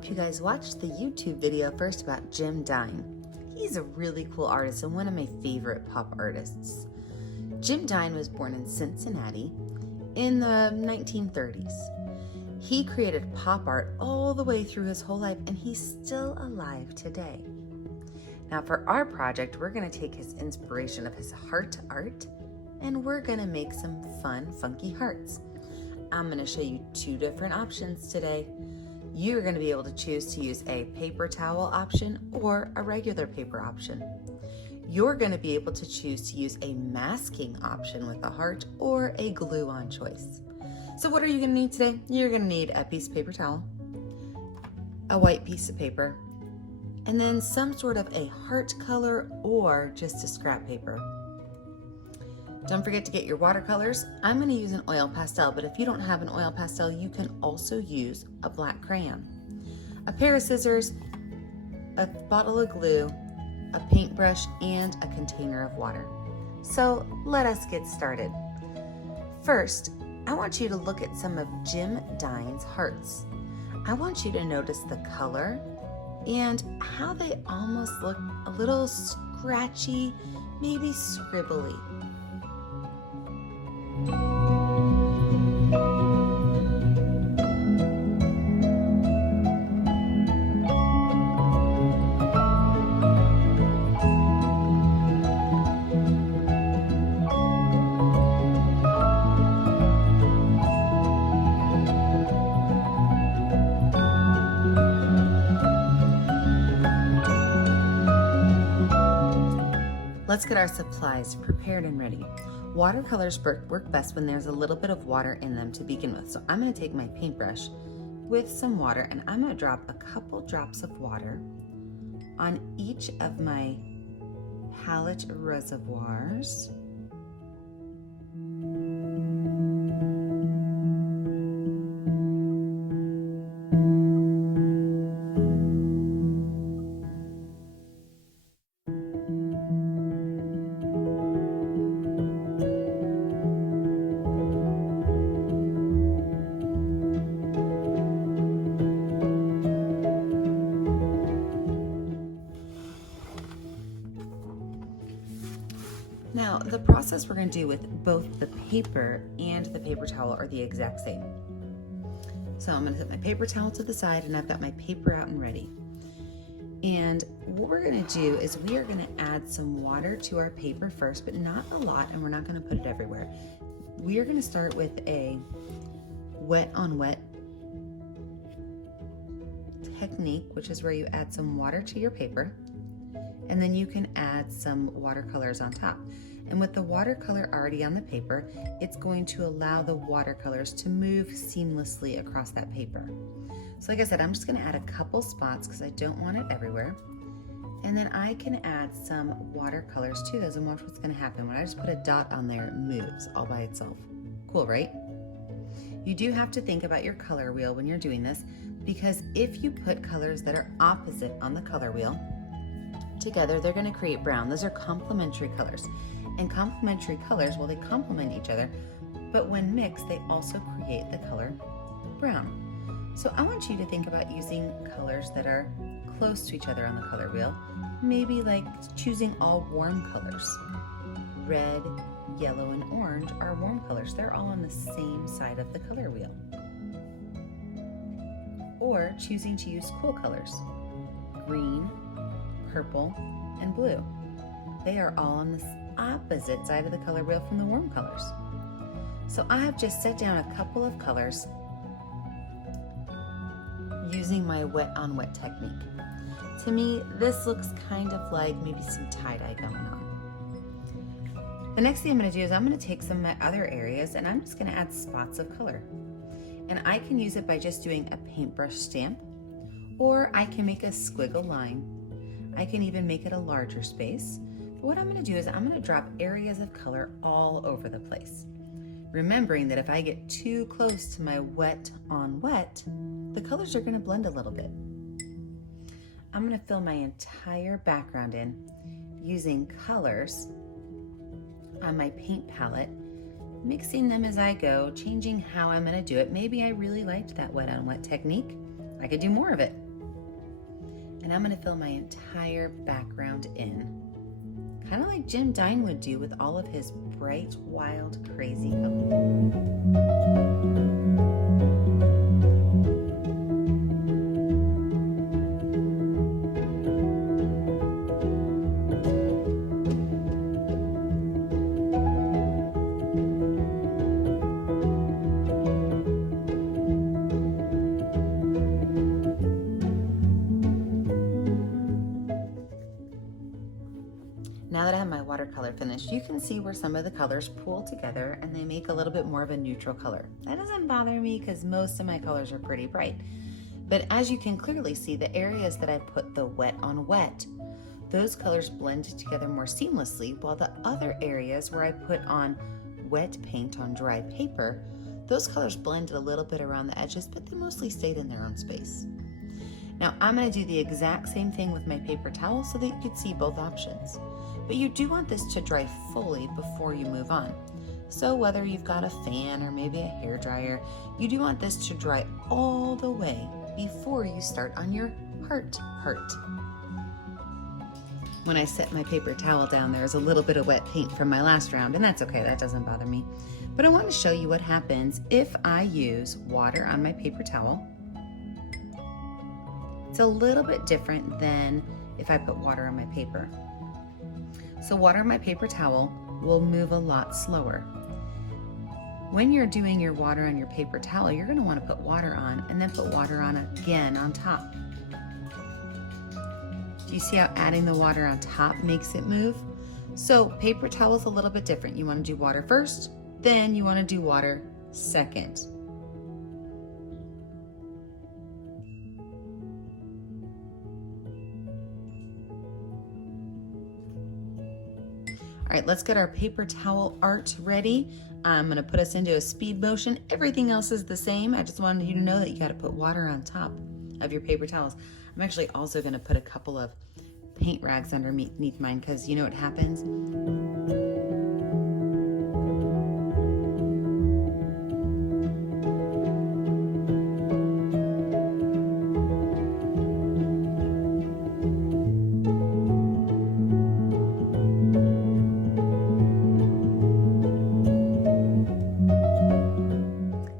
hope you guys watched the YouTube video first about Jim Dine. He's a really cool artist and one of my favorite pop artists. Jim Dine was born in Cincinnati in the 1930s. He created pop art all the way through his whole life, and he's still alive today. Now for our project, we're gonna take his inspiration of his heart art, and we're gonna make some fun, funky hearts. I'm gonna show you two different options today. You're gonna be able to choose to use a paper towel option or a regular paper option. You're gonna be able to choose to use a masking option with a heart or a glue-on choice. So what are you gonna need today? You're gonna need a piece of paper towel, a white piece of paper, and then some sort of a heart color or just a scrap paper. Don't forget to get your watercolors. I'm going to use an oil pastel, but if you don't have an oil pastel, you can also use a black crayon, a pair of scissors, a bottle of glue, a paintbrush, and a container of water. So let us get started. First, I want you to look at some of Jim Dine's hearts. I want you to notice the color and how they almost look a little scratchy, maybe scribbly. Let's get our supplies prepared and ready. Watercolors work best when there's a little bit of water in them to begin with. So I'm going to take my paintbrush with some water and I'm going to drop a couple drops of water on each of my palette reservoirs. Now, the process we're going to do with both the paper and the paper towel are the exact same. So I'm going to set my paper towel to the side and I've got my paper out and ready. And what we're going to do is we are going to add some water to our paper first, but not a lot, and we're not going to put it everywhere. We are going to start with a wet on wet technique, which is where you add some water to your paper, and then you can add some watercolors on top. And with the watercolor already on the paper, it's going to allow the watercolors to move seamlessly across that paper. So like I said, I'm just gonna add a couple spots because I don't want it everywhere. And then I can add some watercolors to those and watch what's gonna happen. When I just put a dot on there, it moves all by itself. Cool, right? You do have to think about your color wheel when you're doing this, because if you put colors that are opposite on the color wheel together, they're going to create brown. Those are complementary colors. And complementary colors, well, they complement each other, but when mixed, they also create the color brown. So I want you to think about using colors that are close to each other on the color wheel. Maybe like choosing all warm colors. Red, yellow, and orange are warm colors. They're all on the same side of the color wheel. Or choosing to use cool colors. Green, purple, and blue. They are all on the opposite side of the color wheel from the warm colors. So I have just set down a couple of colors using my wet on wet technique. To me, this looks kind of like maybe some tie-dye going on. The next thing I'm going to do is I'm going to take some of my other areas and I'm just going to add spots of color. And I can use it by just doing a paintbrush stamp, or I can make a squiggle line. I can even make it a larger space. But what I'm going to do is I'm going to drop areas of color all over the place. Remembering that if I get too close to my wet on wet, the colors are going to blend a little bit. I'm going to fill my entire background in using colors on my paint palette, mixing them as I go, changing how I'm going to do it. Maybe I really liked that wet on wet technique. I could do more of it. And I'm going to fill my entire background in, kind of like Jim Dine would do with all of his bright, wild, crazy colors. Now that I have my watercolor finished, you can see where some of the colors pool together and they make a little bit more of a neutral color. That doesn't bother me because most of my colors are pretty bright. But as you can clearly see, the areas that I put the wet on wet, those colors blend together more seamlessly, while the other areas where I put on wet paint on dry paper, those colors blended a little bit around the edges, but they mostly stayed in their own space. Now I'm going to do the exact same thing with my paper towel so that you can see both options. But you do want this to dry fully before you move on. So whether you've got a fan or maybe a hair dryer, you do want this to dry all the way before you start on your heart. When I set my paper towel down, there's a little bit of wet paint from my last round, and that's okay, that doesn't bother me. But I want to show you what happens if I use water on my paper towel. It's a little bit different than if I put water on my paper. So water on my paper towel will move a lot slower. When you're doing your water on your paper towel, you're going to want to put water on and then put water on again on top. Do you see how adding the water on top makes it move? So paper towel is a little bit different. You want to do water first, then you want to do water second. All right, let's get our paper towel art ready. I'm gonna put us into a speed motion. Everything else is the same. I just wanted you to know that you gotta put water on top of your paper towels. I'm actually also gonna put a couple of paint rags underneath mine because you know what happens?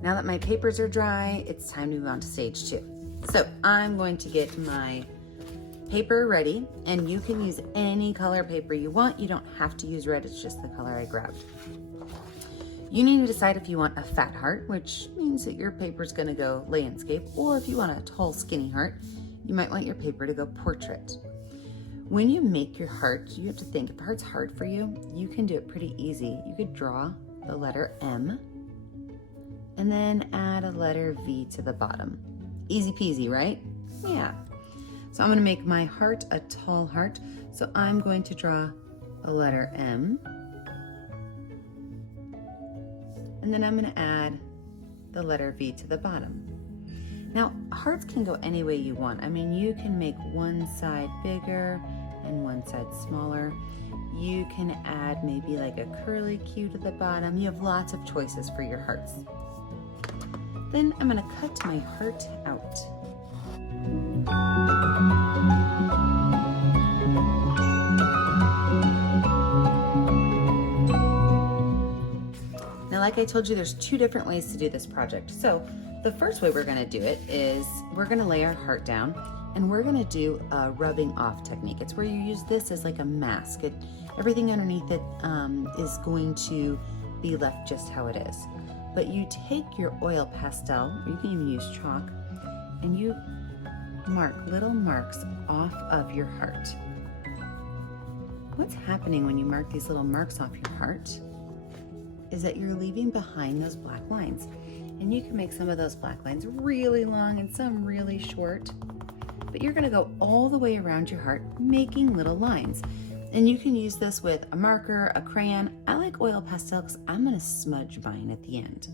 Now that my papers are dry, it's time to move on to stage 2. So I'm going to get my paper ready, and you can use any color paper you want. You don't have to use red, it's just the color I grabbed. You need to decide if you want a fat heart, which means that your paper's gonna go landscape, or if you want a tall, skinny heart, you might want your paper to go portrait. When you make your heart, you have to think, if a heart's hard for you, you can do it pretty easy. You could draw the letter M, and then add a letter V to the bottom. Easy peasy, right? Yeah. So I'm gonna make my heart a tall heart. So I'm going to draw a letter M. And then I'm gonna add the letter V to the bottom. Now, hearts can go any way you want. I mean, you can make one side bigger and one side smaller. You can add maybe like a curly Q to the bottom. You have lots of choices for your hearts. Then I'm gonna cut my heart out. Now, like I told you, there's 2 different ways to do this project. So the first way we're gonna do it is we're gonna lay our heart down and we're gonna do a rubbing off technique. It's where you use this as like a mask. Everything underneath it is going to be left just how it is. But you take your oil pastel, or you can even use chalk, and you mark little marks off of your heart. What's happening when you mark these little marks off your heart is that you're leaving behind those black lines. And you can make some of those black lines really long and some really short, but you're gonna go all the way around your heart making little lines. And you can use this with a marker, a crayon. I like oil pastel because I'm gonna smudge mine at the end.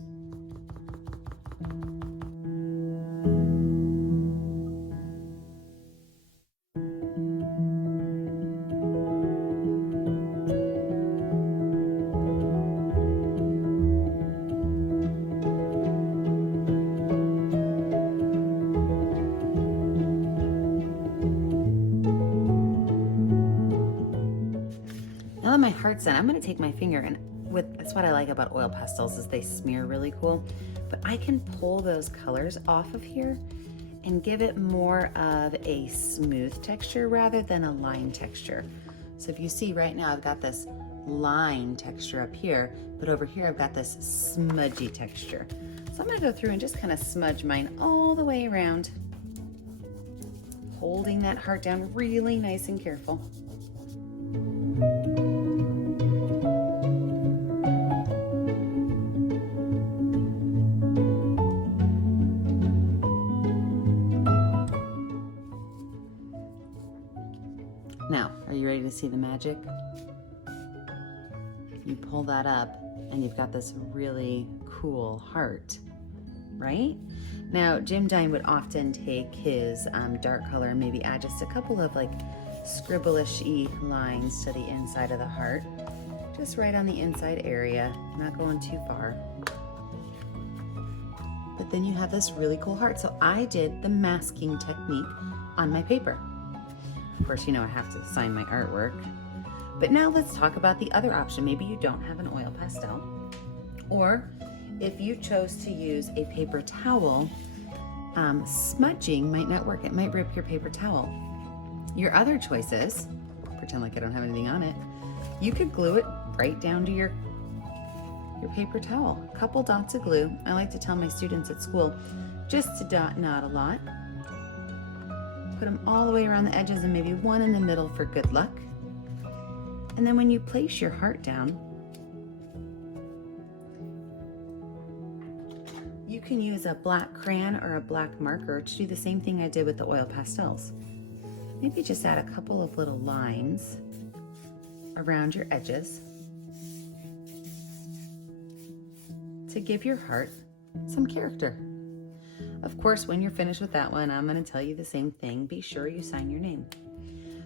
Now that my heart's done, I'm gonna take my finger and that's what I like about oil pastels is they smear really cool, but I can pull those colors off of here and give it more of a smooth texture rather than a line texture. So if you see right now, I've got this line texture up here, but over here I've got this smudgy texture. So I'm gonna go through and just kind of smudge mine all the way around, holding that heart down really nice and careful. Now, are you ready to see the magic? You pull that up and you've got this really cool heart, right? Now, Jim Dine would often take his dark color and maybe add just a couple of like scribbleish-y lines to the inside of the heart, just right on the inside area, not going too far. But then you have this really cool heart. So I did the masking technique on my paper. Of course, you know I have to sign my artwork. But now let's talk about the other option. Maybe you don't have an oil pastel, or if you chose to use a paper towel, smudging might not work. It might rip your paper towel. Your other choices, pretend like I don't have anything on it, you could glue it right down to your paper towel. A couple dots of glue. I like to tell my students at school just to dot, not a lot. Put them all the way around the edges and maybe one in the middle for good luck. And then when you place your heart down, you can use a black crayon or a black marker to do the same thing I did with the oil pastels. Maybe just add a couple of little lines around your edges to give your heart some character. Of course, when you're finished with that one, I'm going to tell you the same thing. Be sure you sign your name.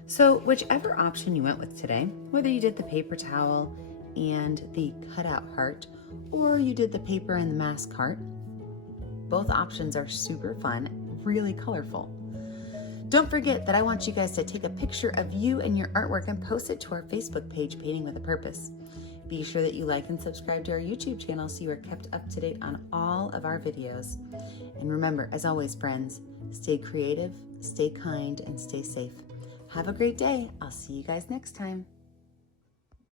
So whichever option you went with today, whether you did the paper towel and the cutout heart, or you did the paper and the mask heart, both options are super fun, really colorful. Don't forget that I want you guys to take a picture of you and your artwork and post it to our Facebook page, Painting with a Purpose. Be sure that you like and subscribe to our YouTube channel so you are kept up to date on all of our videos. And remember, as always, friends, stay creative, stay kind, and stay safe. Have a great day. I'll see you guys next time.